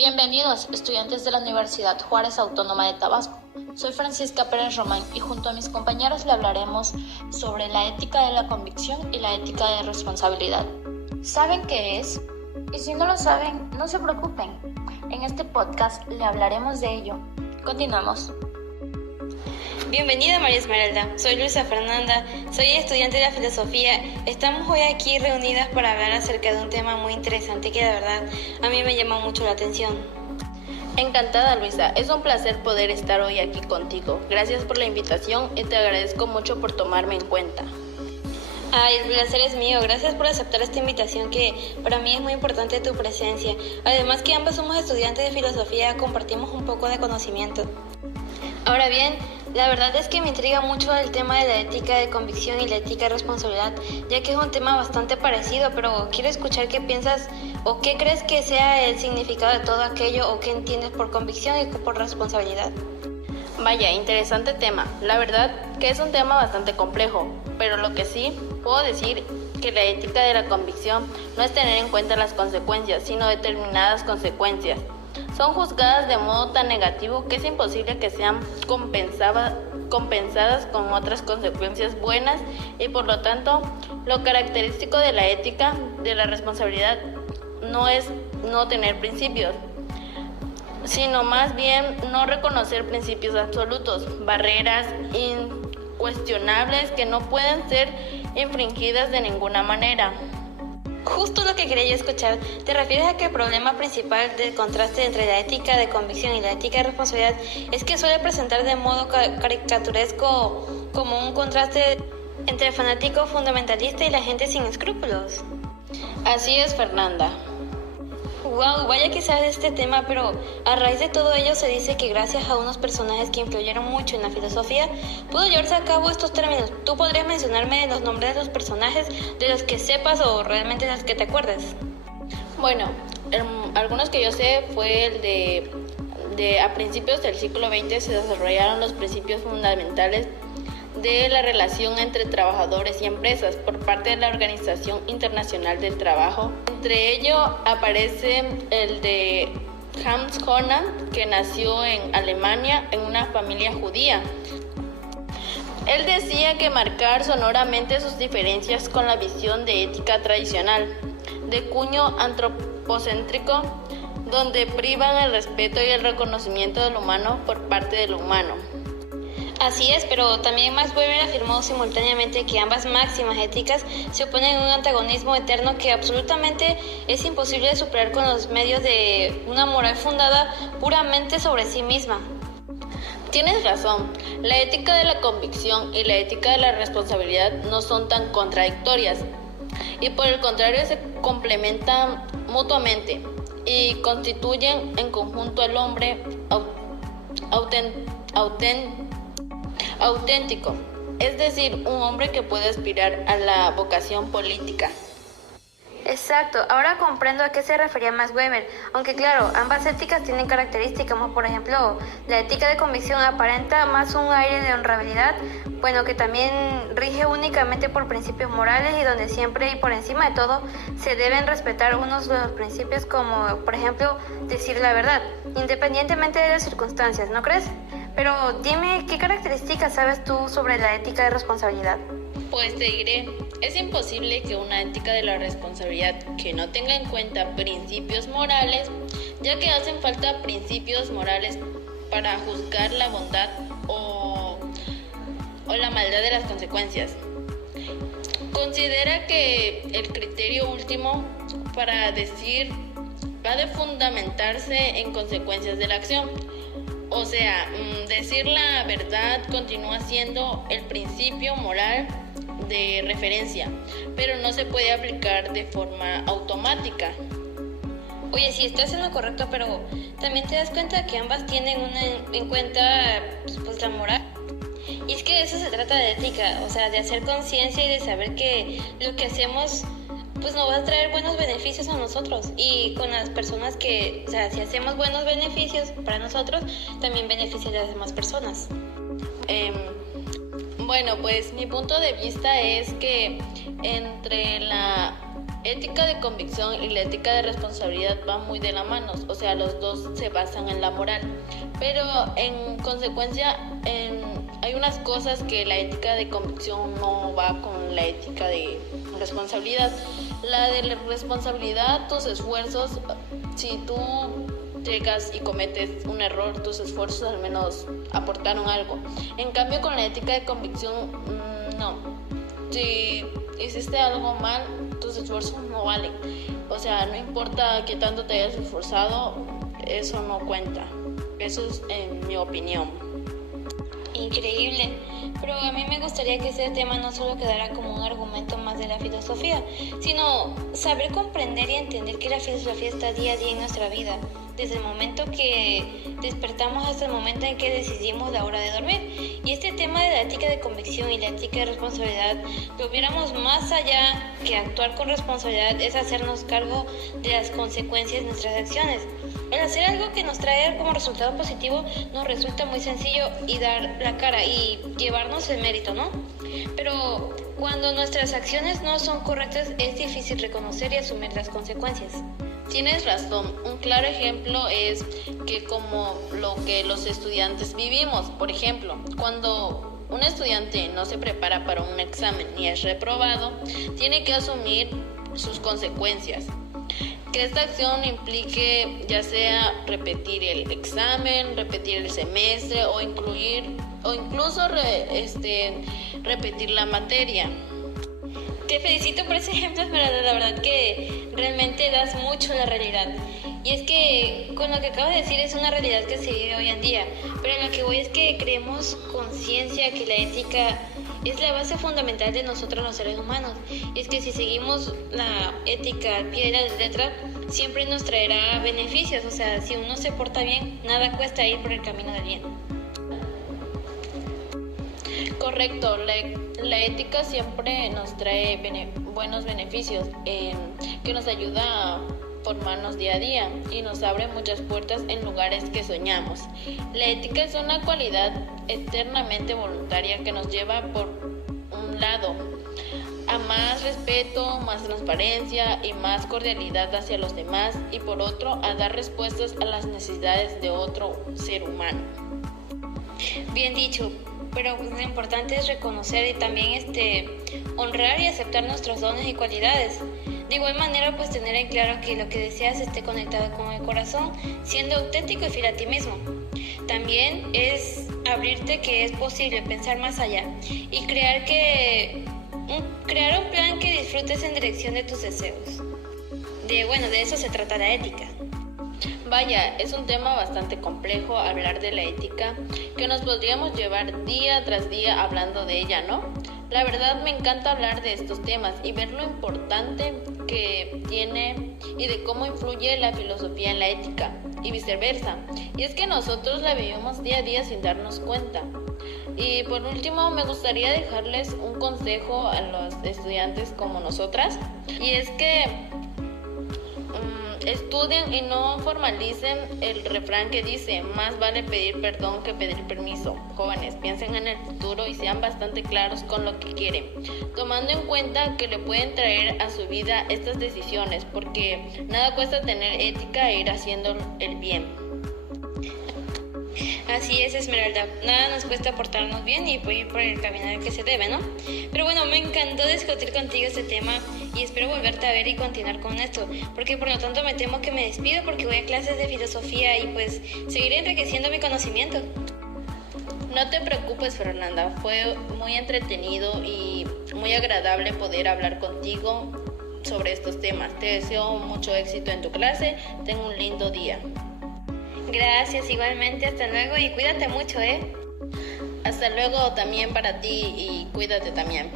Bienvenidos, estudiantes de la Universidad Juárez Autónoma de Tabasco. Soy Francisca Pérez Román y junto a mis compañeros le hablaremos sobre la ética de la convicción y la ética de responsabilidad. ¿Saben qué es? Y si no lo saben, no se preocupen. En este podcast le hablaremos de ello. Continuamos. Bienvenida María Esmeralda, soy Luisa Fernanda, soy estudiante de la filosofía. Estamos hoy aquí reunidas para hablar acerca de un tema muy interesante que la verdad a mí me llama mucho la atención. Encantada Luisa, es un placer poder estar hoy aquí contigo. Gracias por la invitación y te agradezco mucho por tomarme en cuenta. Ay, el placer es mío, gracias por aceptar esta invitación que para mí es muy importante tu presencia. Además que ambas somos estudiantes de filosofía, compartimos un poco de conocimiento. Ahora bien, la verdad es que me intriga mucho el tema de la ética de convicción y la ética de responsabilidad, ya que es un tema bastante parecido, pero quiero escuchar qué piensas o qué crees que sea el significado de todo aquello o qué entiendes por convicción y por responsabilidad. Vaya, interesante tema. La verdad que es un tema bastante complejo, pero lo que sí puedo decir que la ética de la convicción no es tener en cuenta las consecuencias, sino determinadas consecuencias. Son juzgadas de modo tan negativo que es imposible que sean compensadas con otras consecuencias buenas y por lo tanto lo característico de la ética de la responsabilidad no es no tener principios, sino más bien no reconocer principios absolutos, barreras incuestionables que no pueden ser infringidas de ninguna manera. Justo lo que quería yo escuchar. ¿Te refieres a que el problema principal del contraste entre la ética de convicción y la ética de responsabilidad es que suele presentar de modo caricaturesco como un contraste entre el fanático fundamentalista y la gente sin escrúpulos? Así es, Fernanda. Wow, vaya que sabes de este tema, pero a raíz de todo ello se dice que gracias a unos personajes que influyeron mucho en la filosofía, pudo llevarse a cabo estos términos. ¿Tú podrías mencionarme los nombres de los personajes de los que sepas o realmente de los que te acuerdes? Bueno, algunos que yo sé fue el de a principios del siglo XX se desarrollaron los principios fundamentales de la relación entre trabajadores y empresas por parte de la Organización Internacional del Trabajo. Entre ello aparece el de Hans Conant, que nació en Alemania en una familia judía. Él decía que marcar sonoramente sus diferencias con la visión de ética tradicional, de cuño antropocéntrico, donde privan el respeto y el reconocimiento del humano por parte del humano. Así es, pero también Max Weber afirmó simultáneamente que ambas máximas éticas se oponen a un antagonismo eterno que absolutamente es imposible de superar con los medios de una moral fundada puramente sobre sí misma. Tienes razón, la ética de la convicción y la ética de la responsabilidad no son tan contradictorias y por el contrario se complementan mutuamente y constituyen en conjunto al hombre auténtico, es decir, un hombre que puede aspirar a la vocación política. Exacto, ahora comprendo a qué se refería Max Weber, aunque claro, ambas éticas tienen características, como por ejemplo, la ética de convicción aparenta más un aire de honrabilidad, bueno, que también rige únicamente por principios morales y donde siempre y por encima de todo se deben respetar unos de los principios como, por ejemplo, decir la verdad, independientemente de las circunstancias, ¿no crees? Pero dime, ¿qué características sabes tú sobre la ética de responsabilidad? Pues te diré, es imposible que una ética de la responsabilidad que no tenga en cuenta principios morales, ya que hacen falta principios morales para juzgar la bondad o la maldad de las consecuencias. Considera que el criterio último para decir ha de fundamentarse en consecuencias de la acción. O sea, decir la verdad continúa siendo el principio moral de referencia, pero no se puede aplicar de forma automática. Oye, sí, estás en lo correcto, pero también te das cuenta que ambas tienen en cuenta pues la moral. Y es que de eso se trata de ética, o sea, de hacer conciencia y de saber que lo que hacemos pues nos va a traer buenos beneficios a nosotros y con las personas que, o sea, si hacemos buenos beneficios para nosotros, también beneficia a las demás personas. Bueno, pues mi punto de vista es que entre la Ética de convicción y la ética de responsabilidad van muy de la mano, o sea, los dos se basan en la moral, pero en consecuencia hay unas cosas que la ética de convicción no va con la ética de responsabilidad. La de la responsabilidad, tus esfuerzos, si tú llegas y cometes un error, tus esfuerzos al menos aportaron algo. En cambio, con la ética de convicción, no. Si hiciste algo mal, tus esfuerzos no valen. O sea, no importa qué tanto te hayas esforzado, eso no cuenta. Eso es en mi opinión. Increíble, pero a mí me gustaría que ese tema no solo quedara como un argumento más de la filosofía, sino saber comprender y entender que la filosofía está día a día en nuestra vida, desde el momento que despertamos hasta el momento en que decidimos la hora de dormir. Y este tema de la ética de convicción y la ética de responsabilidad lo viéramos más allá que actuar con responsabilidad es hacernos cargo de las consecuencias de nuestras acciones. El hacer algo que nos trae como resultado positivo nos resulta muy sencillo y dar la cara y llevarnos el mérito, ¿no? Pero cuando nuestras acciones no son correctas es difícil reconocer y asumir las consecuencias. Tienes razón, un claro ejemplo es que como lo que los estudiantes vivimos, por ejemplo, cuando un estudiante no se prepara para un examen y es reprobado, tiene que asumir sus consecuencias. Que esta acción implique ya sea repetir el examen, repetir el semestre o incluso repetir la materia. Te felicito por ese ejemplo, Esmeralda, la verdad que realmente das mucho a la realidad. Y es que con lo que acabas de decir es una realidad que se vive hoy en día, pero en lo que voy es que creemos conciencia que la ética es la base fundamental de nosotros los seres humanos. Y es que si seguimos la ética al pie de la letra, siempre nos traerá beneficios. O sea, si uno se porta bien, nada cuesta ir por el camino del bien. Correcto, la ética siempre nos trae buenos beneficios, que nos ayuda a formarnos día a día y nos abre muchas puertas en lugares que soñamos. La ética es una cualidad eternamente voluntaria que nos lleva por un lado a más respeto, más transparencia y más cordialidad hacia los demás, y por otro a dar respuestas a las necesidades de otro ser humano. Bien dicho. Pero lo importante es reconocer y también honrar y aceptar nuestros dones y cualidades. De igual manera, pues tener en claro que lo que deseas esté conectado con el corazón, siendo auténtico y fiel a ti mismo. También es abrirte que es posible pensar más allá y crear un plan que disfrutes en dirección de tus deseos. De eso se trata la ética. Vaya, es un tema bastante complejo hablar de la ética, que nos podríamos llevar día tras día hablando de ella, ¿no? La verdad me encanta hablar de estos temas y ver lo importante que tiene y de cómo influye la filosofía en la ética y viceversa. Y es que nosotros la vivimos día a día sin darnos cuenta. Y por último, me gustaría dejarles un consejo a los estudiantes como nosotras, y es que estudien y no formalicen el refrán que dice: más vale pedir perdón que pedir permiso. Jóvenes, piensen en el futuro y sean bastante claros con lo que quieren, tomando en cuenta que le pueden traer a su vida estas decisiones, porque nada cuesta tener ética e ir haciendo el bien. Así es, Esmeralda, nada nos cuesta portarnos bien y ir por el camino que se debe, ¿no? Pero bueno, me encantó discutir contigo este tema y espero volverte a ver y continuar con esto, porque por lo tanto me temo que me despido porque voy a clases de filosofía y pues seguiré enriqueciendo mi conocimiento. No te preocupes, Fernanda, fue muy entretenido y muy agradable poder hablar contigo sobre estos temas. Te deseo mucho éxito en tu clase, ten un lindo día. Gracias, igualmente, hasta luego y cuídate mucho, ¿eh? Hasta luego también para ti y cuídate también.